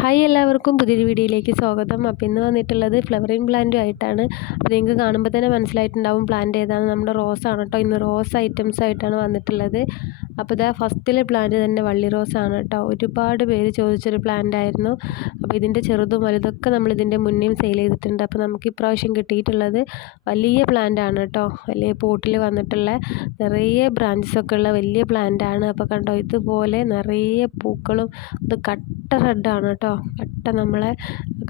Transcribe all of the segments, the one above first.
Hi എല്ലാവർക്കും പുതിയൊരു വീഡിയോയിലേക്ക് സ്വാഗതം. അപ്പോൾ ഇന്ന് വന്നിട്ടുള്ളത് ഫ്ലവറിങ് പ്ലാന്റും ആയിട്ടാണ്. അപ്പോൾ നിങ്ങൾക്ക് കാണുമ്പോൾ തന്നെ മനസ്സിലായിട്ടുണ്ടാവും പ്ലാന്റ് ഏതാണ്. നമ്മുടെ റോസാണ് കേട്ടോ. ഇന്ന് റോസ് ഐറ്റംസ് ആയിട്ടാണ് വന്നിട്ടുള്ളത്. അപ്പോൾ ഇതാ ഫസ്റ്റിലെ പ്ലാന്റ് തന്നെ വള്ളി റോസാണ് കേട്ടോ. ഒരുപാട് പേര് ചോദിച്ചൊരു പ്ലാന്റ് ആയിരുന്നു. അപ്പോൾ ഇതിൻ്റെ ചെറുതും വലുതൊക്കെ നമ്മൾ ഇതിൻ്റെ മുന്നേയും സെയിൽ ചെയ്തിട്ടുണ്ട്. അപ്പോൾ നമുക്ക് ഇപ്രാവശ്യം കിട്ടിയിട്ടുള്ളത് വലിയ പ്ലാന്റ് ആണ് കേട്ടോ. വലിയ പോട്ടിൽ വന്നിട്ടുള്ള നിറയെ ബ്രാഞ്ചസ് ഒക്കെ ഉള്ള വലിയ പ്ലാന്റ് ആണ്. അപ്പോൾ കണ്ടോ, ഇതുപോലെ നിറയെ പൂക്കളും ഇത് കട്ട റെഡാണ് കേട്ടോ. നമ്മളെ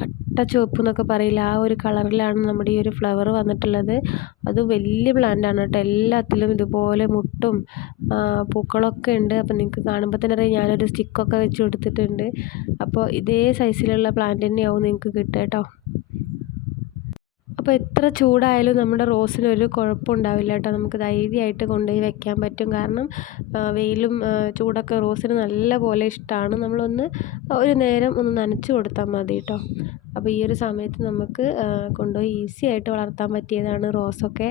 കട്ട ചുവപ്പ് എന്നൊക്കെ പറയില്ല, ആ ഒരു കളറിലാണ് നമ്മുടെ ഈ ഒരു ഫ്ലവർ വന്നിട്ടുള്ളത്. അത് വലിയ പ്ലാന്റ് ആണ് കേട്ടോ. എല്ലാത്തിലും ഇതുപോലെ മുട്ടും പൂക്കളൊക്കെ ഉണ്ട്. അപ്പം നിങ്ങൾക്ക് കാണുമ്പോൾ തന്നെ അറിയാം, ഞാനൊരു സ്റ്റിക്കൊക്കെ വെച്ച് കൊടുത്തിട്ടുണ്ട്. അപ്പോൾ ഇതേ സൈസിലുള്ള പ്ലാന്റ് തന്നെയാവും നിങ്ങൾക്ക് കിട്ടുക കേട്ടോ. അപ്പോൾ എത്ര ചൂടായാലും നമ്മുടെ റോസിനൊരു കുഴപ്പമുണ്ടാവില്ല കേട്ടോ. നമുക്ക് ധൈര്യമായിട്ട് കൊണ്ടുപോയി വെക്കാൻ പറ്റും. കാരണം വെയിലും ചൂടൊക്കെ റോസിന് നല്ല പോലെ ഇഷ്ടമാണ്. നമ്മളൊന്ന് ഒരു നേരം ഒന്ന് നനച്ച് കൊടുത്താൽ മതി കേട്ടോ. അപ്പോൾ ഈ ഒരു സമയത്ത് നമുക്ക് കൊണ്ടുപോയി ഈസി ആയിട്ട് വളർത്താൻ പറ്റിയതാണ് റോസൊക്കെ.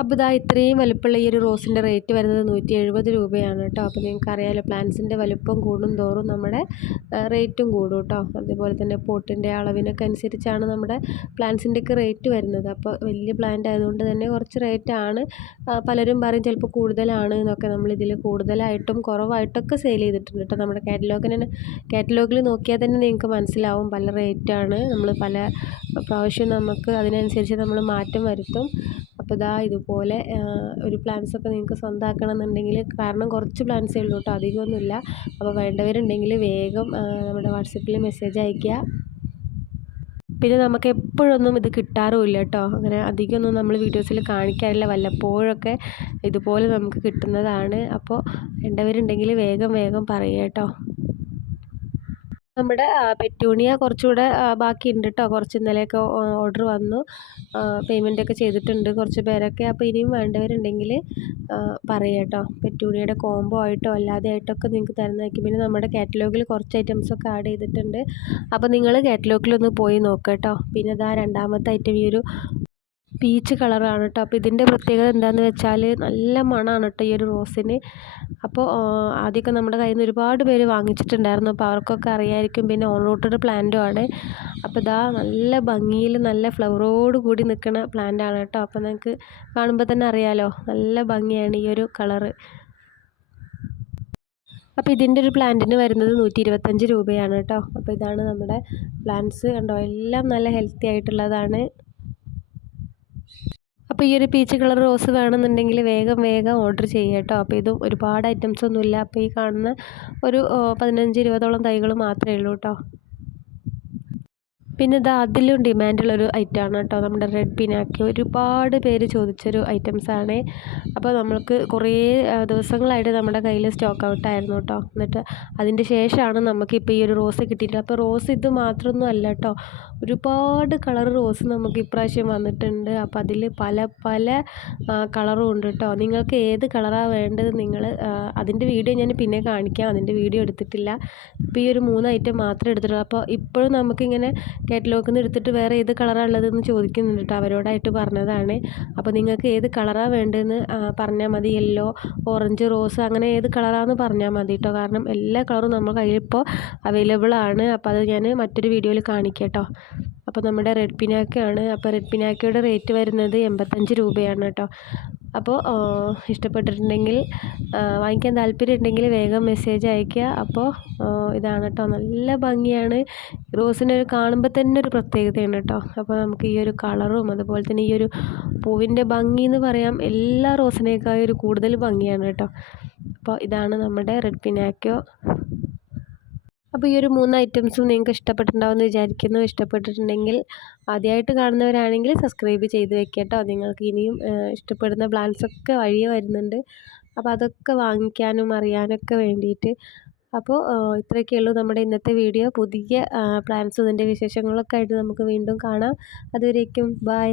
അപ്പോൾ ഇതാ ഇത്രയും വലുപ്പമുള്ള ഈ ഒരു റോസിൻ്റെ റേറ്റ് വരുന്നത് 170 രൂപയാണ് കേട്ടോ. അപ്പോൾ നിങ്ങൾക്കറിയാമല്ലോ, പ്ലാന്റ്സിൻ്റെ വലുപ്പം കൂടും തോറും നമ്മുടെ റേറ്റും കൂടും കേട്ടോ. അതുപോലെ തന്നെ പോട്ടിൻ്റെ അളവിനൊക്കെ അനുസരിച്ചാണ് നമ്മുടെ പ്ലാന്റ്സിൻ്റെയൊക്കെ റേറ്റ് വരുന്നത്. അപ്പോൾ വലിയ പ്ലാന്റ് ആയതുകൊണ്ട് തന്നെ കുറച്ച് റേറ്റാണ്. പലരും പറയും ചിലപ്പോൾ കൂടുതലാണ് എന്നൊക്കെ. നമ്മളിതിൽ കൂടുതലായിട്ടും കുറവായിട്ടൊക്കെ സെയിൽ ചെയ്തിട്ടുണ്ട് കേട്ടോ. നമ്മുടെ കാറ്റലോഗിൽ നോക്കിയാൽ തന്നെ നിങ്ങൾക്ക് മനസ്സിലാവും പല റേറ്റാണ്. നമ്മൾ പല പ്രാവശ്യം നമുക്ക് അതിനനുസരിച്ച് നമ്മൾ മാറ്റം വരുത്തും. അപ്പോൾ ഇതാ ഇതുപോലെ ഒരു പ്ലാന്റ്സൊക്കെ നിങ്ങൾക്ക് സ്വന്തമാക്കണം എന്നുണ്ടെങ്കിൽ, കാരണം കുറച്ച് പ്ലാന്റ്സേ ഉള്ളൂ കേട്ടോ, അധികമൊന്നുമില്ല. അപ്പോൾ വേണ്ടവരുണ്ടെങ്കിൽ വേഗം നമ്മുടെ വാട്സപ്പിൽ മെസ്സേജ് അയയ്ക്കുക. പിന്നെ നമുക്ക് എപ്പോഴൊന്നും ഇത് കിട്ടാറുമില്ല കേട്ടോ. അങ്ങനെ അധികമൊന്നും നമ്മൾ വീഡിയോസിൽ കാണിക്കാറില്ല. വല്ലപ്പോഴൊക്കെ ഇതുപോലെ നമുക്ക് കിട്ടുന്നതാണ്. അപ്പോൾ വേണ്ടവരുണ്ടെങ്കിൽ വേഗം പറയുക കേട്ടോ. നമ്മുടെ പെറ്റൂണിയ കുറച്ചുകൂടെ ബാക്കിയുണ്ട് കേട്ടോ. കുറച്ച് ഇന്നലെയൊക്കെ ഓർഡർ വന്നു, പേയ്മെൻറ്റൊക്കെ ചെയ്തിട്ടുണ്ട് കുറച്ച് പേരൊക്കെ. അപ്പോൾ ഇനിയും വേണ്ടവരുണ്ടെങ്കിൽ പറയുക കേട്ടോ. പെറ്റൂണിയയുടെ കോംബോ ആയിട്ടോ അല്ലാതെ ആയിട്ടൊക്കെ നിങ്ങൾക്ക് തരുന്നതായിരിക്കും. പിന്നെ നമ്മുടെ കാറ്റലോഗിൽ കുറച്ച് ഐറ്റംസൊക്കെ ആഡ് ചെയ്തിട്ടുണ്ട്. അപ്പോൾ നിങ്ങൾ കാറ്റലോഗിലൊന്ന് പോയി നോക്കുക കേട്ടോ. പിന്നെ ഇതാ രണ്ടാമത്തെ ഐറ്റം ഈ ഒരു പീച്ച് കളറാണ് കേട്ടോ. അപ്പോൾ ഇതിൻ്റെ പ്രത്യേകത എന്താണെന്ന് വെച്ചാൽ നല്ല മണമാണ് കേട്ടോ ഈ ഒരു റോസിന്. അപ്പോൾ ആദ്യമൊക്കെ നമ്മുടെ കയ്യിൽ നിന്ന് ഒരുപാട് പേര് വാങ്ങിച്ചിട്ടുണ്ടായിരുന്നു. അപ്പോൾ അവർക്കൊക്കെ അറിയായിരിക്കും. പിന്നെ ഓൺ റൂട്ടഡ് പ്ലാന്റും ആണ്. അപ്പോൾ ഇതാ നല്ല ഭംഗിയിൽ നല്ല ഫ്ലവറോട് കൂടി നിൽക്കുന്ന പ്ലാന്റ് ആണ് കേട്ടോ. അപ്പോൾ നിങ്ങൾക്ക് കാണുമ്പോൾ തന്നെ അറിയാലോ, നല്ല ഭംഗിയാണ് ഈ ഒരു കളറ്. അപ്പോൾ ഇതിൻ്റെ ഒരു പ്ലാന്റിന് വരുന്നത് 125 രൂപയാണ് കേട്ടോ. അപ്പോൾ ഇതാണ് നമ്മുടെ പ്ലാന്റ്സ്, കണ്ടോ, എല്ലാം നല്ല ഹെൽത്തി ആയിട്ടുള്ളതാണ്. അപ്പോൾ ഈ ഒരു പീച്ച് കളർ റോസ് വേണമെന്നുണ്ടെങ്കിൽ വേഗം ഓർഡർ ചെയ്യുക കേട്ടോ. അപ്പോൾ ഇതും ഒരുപാട് ഐറ്റംസ് ഒന്നുമില്ല. അപ്പോൾ ഈ കാണുന്ന ഒരു 15-20ഓളം തൈകൾ മാത്രമേ ഉള്ളൂ കേട്ടോ. പിന്നെ ഇത് അതിലും ഡിമാൻഡുള്ളൊരു ഐറ്റമാണ് കേട്ടോ, നമ്മുടെ റെഡ് പിനാക്കി. ഒരുപാട് പേര് ചോദിച്ചൊരു ഐറ്റംസാണ്. അപ്പോൾ നമ്മൾക്ക് കുറേ ദിവസങ്ങളായിട്ട് നമ്മുടെ കയ്യിൽ സ്റ്റോക്ക് ഔട്ടായിരുന്നു കേട്ടോ. എന്നിട്ട് അതിൻ്റെ ശേഷമാണ് നമുക്കിപ്പോൾ ഈ ഒരു റോസ് കിട്ടിയിട്ടുള്ളത്. അപ്പോൾ റോസ് ഇത് മാത്രമൊന്നും അല്ല കേട്ടോ, ഒരുപാട് കളർ റോസ് നമുക്ക് ഇപ്രാവശ്യം വന്നിട്ടുണ്ട്. അപ്പോൾ അതിൽ പല കളറും ഉണ്ട് കേട്ടോ. നിങ്ങൾക്ക് ഏത് കളറാണ് വേണ്ടത് അതിൻ്റെ വീഡിയോ ഞാൻ പിന്നെ കാണിക്കാം. അതിൻ്റെ വീഡിയോ എടുത്തിട്ടില്ല. ഇപ്പോൾ ഈ ഒരു 3 ഐറ്റം മാത്രമേ എടുത്തിട്ടുള്ളൂ. അപ്പോൾ ഇപ്പോഴും നമുക്കിങ്ങനെ കാറ്റലോഗിൽ നിന്ന് എടുത്തിട്ട് വേറെ ഏത് കളറാണ് ഉള്ളതെന്ന് ചോദിക്കുന്നുണ്ട് കേട്ടോ. അവരോടായിട്ട് പറഞ്ഞതാണ്. അപ്പോൾ നിങ്ങൾക്ക് ഏത് കളറാണ് വേണ്ടതെന്ന് പറഞ്ഞാൽ മതി. യെല്ലോ, ഓറഞ്ച്, റോസ്, അങ്ങനെ ഏത് കളറാണെന്ന് പറഞ്ഞാൽ മതി കേട്ടോ. കാരണം എല്ലാ കളറും നമ്മുടെ കയ്യിൽ ഇപ്പോൾ അവൈലബിൾ ആണ്. അപ്പോൾ അത് ഞാൻ മറ്റൊരു വീഡിയോയിൽ കാണിക്കാം കേട്ടോ. അപ്പോൾ നമ്മുടെ റെഡ് പിനാക്കയാണ്. അപ്പോൾ റെഡ് പിനാക്കയുടെ റേറ്റ് വരുന്നത് 85 രൂപയാണ് കേട്ടോ. അപ്പോൾ ഇഷ്ടപ്പെട്ടിട്ടുണ്ടെങ്കിൽ, വാങ്ങിക്കാൻ താല്പര്യം ഉണ്ടെങ്കിൽ വേഗം മെസ്സേജ് അയയ്ക്കുക. അപ്പോൾ ഇതാണ് കേട്ടോ, നല്ല ഭംഗിയാണ്. റോസിനൊരു കാണുമ്പോൾ തന്നെ ഒരു പ്രത്യേകതയാണ് കേട്ടോ. അപ്പോൾ നമുക്ക് ഈ ഒരു കളറും അതുപോലെ തന്നെ ഈ ഒരു പൂവിൻ്റെ ഭംഗി എന്ന് പറയാം, എല്ലാ റോസിനേക്കാളും ഒരു കൂടുതൽ ഭംഗിയാണ് കേട്ടോ. അപ്പോൾ ഇതാണ് നമ്മുടെ റെഡ് പിനാക്കോ. അപ്പോൾ ഈ ഒരു 3 ഐറ്റംസും നിങ്ങൾക്ക് ഇഷ്ടപ്പെട്ടിട്ടുണ്ടാവുമെന്ന് വിചാരിക്കുന്നു. ഇഷ്ടപ്പെട്ടിട്ടുണ്ടെങ്കിൽ ആദ്യമായിട്ട് കാണുന്നവരാണെങ്കിൽ സബ്സ്ക്രൈബ് ചെയ്ത് വെക്കുക കേട്ടോ. നിങ്ങൾക്ക് ഇനിയും ഇഷ്ടപ്പെടുന്ന പ്ലാൻസൊക്കെ വഴിയെ വരുന്നുണ്ട്. അപ്പോൾ അതൊക്കെ വാങ്ങിക്കാനും അറിയാനൊക്കെ വേണ്ടിയിട്ട്. അപ്പോൾ ഇത്രയൊക്കെയുള്ളൂ നമ്മുടെ ഇന്നത്തെ വീഡിയോ. പുതിയ പ്ലാൻസും ഇതിൻ്റെ വിശേഷങ്ങളൊക്കെ ആയിട്ട് നമുക്ക് വീണ്ടും കാണാം. അതുവരേക്കും ബൈ.